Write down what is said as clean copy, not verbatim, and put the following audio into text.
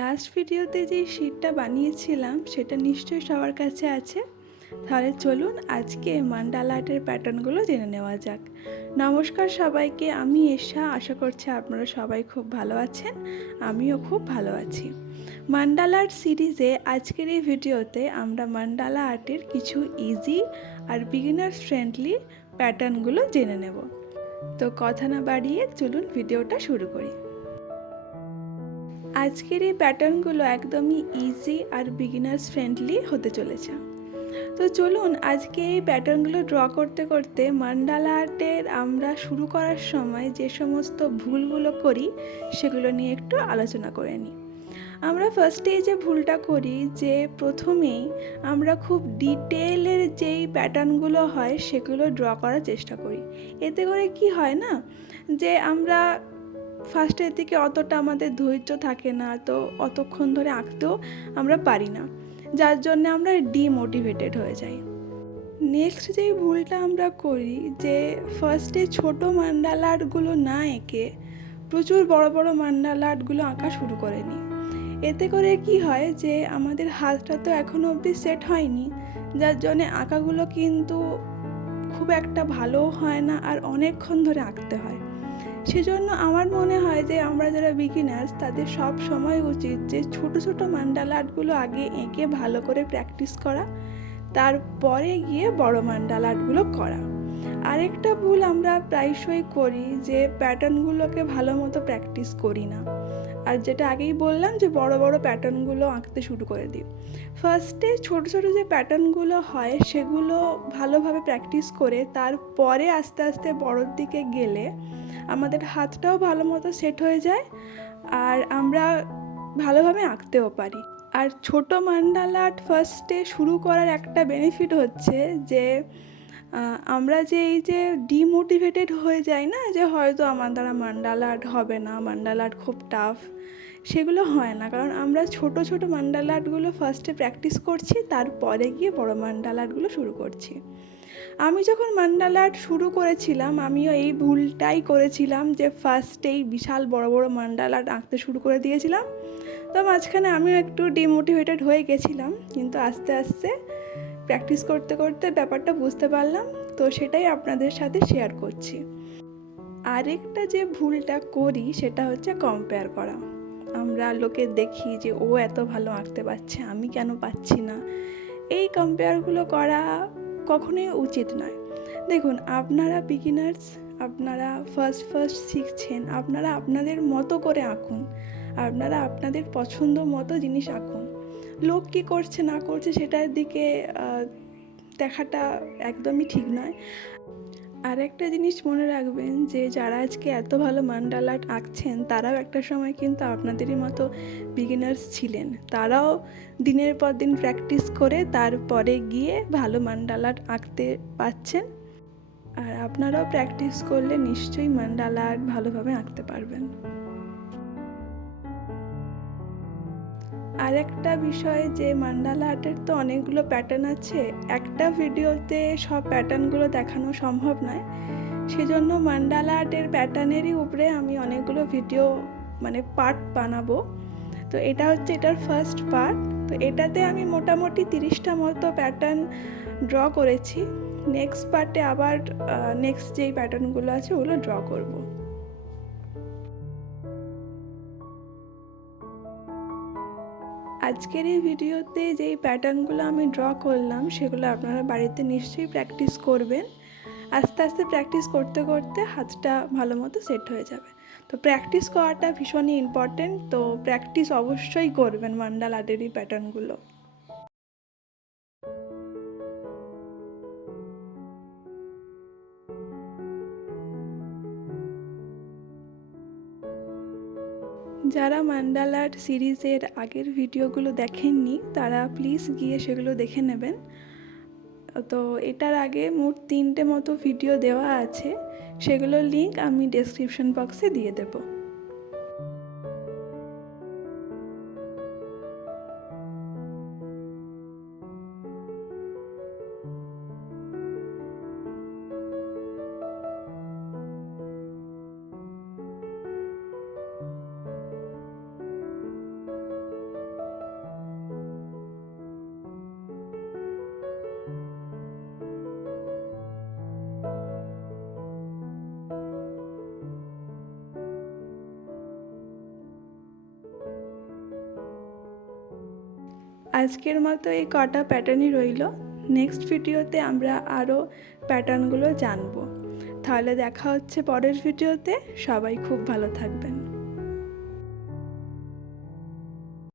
Last ভিডিওতে যে শিটটা বানিয়েছিলাম সেটা নিশ্চয়ই সবার কাছে আছে। তাহলে চলুন আজকে মান্ডালা আর্টের প্যাটার্নগুলো জেনে নেওয়া যাক। নমস্কার সবাইকে, আমি এশা। আশা করছি আপনারা সবাই খুব ভালো আছেন, আমিও খুব ভালো আছি। মান্ডালা আর্ট সিরিজে আজকের এই ভিডিওতে আমরা মান্ডালা আর্টের কিছু ইজি আর বিগিনার্স ফ্রেন্ডলি প্যাটার্নগুলো জেনে নেব। তো কথা না বাড়িয়ে চলুন ভিডিওটা শুরু করি। আজকের এই প্যাটার্নগুলো একদমই ইজি আর বিগিনার্স ফ্রেন্ডলি হতে চলেছে। তো চলুন আজকে এই প্যাটার্নগুলো ড্র করতে করতে মান্ডালা আর্টের আমরা শুরু করার সময় যে সমস্ত ভুলগুলো করি সেগুলো নিয়ে একটু আলোচনা করে নিই। আমরা ফার্স্টেই যে ভুলটা করি যে প্রথমেই আমরা খুব ডিটেলের যেই প্যাটার্নগুলো হয় সেগুলো ড্র করার চেষ্টা করি। এতে করে কি হয় না, যে আমরা ফার্স্টের দিকে অতটা আমাদের ধৈর্য থাকে না, তো অতক্ষণ ধরে আঁকতেও আমরা পারি না, যার জন্য আমরা ডিমোটিভেটেড হয়ে যাই। নেক্সট যেই ভুলটা আমরা করি যে ফার্স্টে ছোট মান্ডালা আর্টগুলো না এঁকে প্রচুর বড় বড় মান্ডালা আর্টগুলো আঁকা শুরু করে নিই। এতে করে কি হয় যে আমাদের হাতটা তো এখনও অবধি সেট হয়নি, যার জন্য আঁকাগুলো কিন্তু খুব একটা ভালোও হয় না আর অনেকক্ষণ ধরে আঁকতে হয়। সেজন্য আমার মনে হয় যে আমরা যারা বিগিনার্স তাদের সব সময় উচিত যে ছোট ছোট মান্ডালা আর্টগুলো আগে এঁকে ভালো করে প্র্যাকটিস করা, তারপরে গিয়ে বড় মান্ডালা আর্টগুলো করা। আরেকটা ভুল আমরা প্রায়শই করি যে প্যাটার্নগুলোকে ভালো মতো প্র্যাকটিস করি না, আর যেটা আগেই বললাম যে বড় বড় প্যাটার্নগুলো আঁকতে শুরু করে দিই। ফার্স্টে ছোট ছোট যে প্যাটার্নগুলো হয় সেগুলো ভালোভাবে প্র্যাকটিস করে তারপরে আস্তে আস্তে বড়োর দিকে গেলে আমাদের হাতটাও ভালো মতো সেট হয়ে যায় আর আমরা ভালোভাবে আঁকতেও পারি। আর ছোট মান্ডালা আর্ট ফার্স্টে শুরু করার একটা বেনিফিট হচ্ছে যে আমরা যে এই যে ডিমোটিভেটেড হয়ে যাই না, যে হয়তো আমার দ্বারা মান্ডালা আর্ট হবে না, মান্ডালা আর্ট খুব টাফ, সেগুলো হয় না। কারণ আমরা ছোট ছোট মান্ডালা আর্টগুলো ফার্স্টে প্র্যাকটিস করছি, তারপরে গিয়ে বড় মান্ডালা আর্টগুলো শুরু করছি। আমি যখন মান্ডালা আর্ট শুরু করেছিলাম আমিও এই ভুলটাই করেছিলাম যে ফার্স্টেই বিশাল বড় বড় মান্ডালা আর্ট আঁকতে শুরু করে দিয়েছিলাম। তো মাঝখানে আমিও একটু ডিমোটিভেটেড হয়ে গেছিলাম, কিন্তু আস্তে আস্তে প্র্যাকটিস করতে করতে ব্যাপারটা বুঝতে পারলাম, তো সেটাই আপনাদের সাথে শেয়ার করছি। আরেকটা যে ভুলটা করি সেটা হচ্ছে কম্পেয়ার করা। আমরা লোকে দেখি যে ও এত ভালো আঁকতে পারছে, আমি কেন পাচ্ছি না। এই কম্পেয়ারগুলো করা কখনোই উচিত নয়। দেখুন, আপনারা বিগিনার্স, আপনারা ফার্স্ট শিখছেন, আপনারা আপনাদের মতো করে আঁকুন, আপনারা আপনাদের পছন্দ মতো জিনিস আঁকুন। লোক কী করছে না করছে সেটার দিকে দেখাটা একদমই ঠিক নয়। আর একটা জিনিস মনে রাখবেন যে যারা আজকে এত ভালো মান্ডালা আর্ট আঁকছেন তারাও একটা সময় কিন্তু আপনাদেরই মতো বিগিনার্স ছিলেন। তারাও দিনের পর দিন প্র্যাকটিস করে তারপরে গিয়ে ভালো মান্ডালা আর্ট আঁকতে পারছেন, আর আপনারাও প্র্যাকটিস করলে নিশ্চয়ই মান্ডালা আর্ট ভালোভাবে আঁকতে পারবেন। আর একটা বিষয় যে মান্ডালা আর্টের তো অনেকগুলো প্যাটার্ন আছে, একটা ভিডিওতে সব প্যাটার্নগুলো দেখানো সম্ভব নয়। সেজন্য মান্ডালা আর্টের প্যাটার্নেরই উপরে আমি অনেকগুলো ভিডিও পার্ট বানাবো। তো এটা হচ্ছে এটার ফার্স্ট পার্ট। তো এটাতে আমি মোটামুটি 30টা মতো প্যাটার্ন ড্র করেছি। নেক্সট পার্টে আবার নেক্সট যেই প্যাটার্নগুলো আছে ওগুলো ড্র করব। আজকের এই ভিডিওতে যেই প্যাটার্নগুলো আমি ড্র করলাম সেগুলো আপনারা বাড়িতে নিশ্চয়ই প্র্যাকটিস করবেন। আস্তে আস্তে প্র্যাকটিস করতে করতে হাতটা ভালো মতো সেট হয়ে যাবে। তো প্র্যাকটিস করাটা ভীষণই ইম্পর্টেন্ট, তো প্র্যাকটিস অবশ্যই করবেন মান্ডালা আর্টের এই প্যাটার্নগুলো। যারা মান্ডালা আর্ট সিরিজের আগের ভিডিওগুলো দেখেননি তারা প্লিজ গিয়ে সেগুলো দেখে নেবেন। তো এটার আগে মোট 3টে মতো ভিডিও দেওয়া আছে, সেগুলোর লিঙ্ক আমি ডেসক্রিপশন বক্সে দিয়ে দেবো। আজকের মতো এই কটা প্যাটার্নই রইল। নেক্সট ভিডিওতে আমরা আরও প্যাটার্নগুলো জানবো। তাহলে দেখা হচ্ছে পরের ভিডিওতে। সবাই খুব ভালো থাকবেন।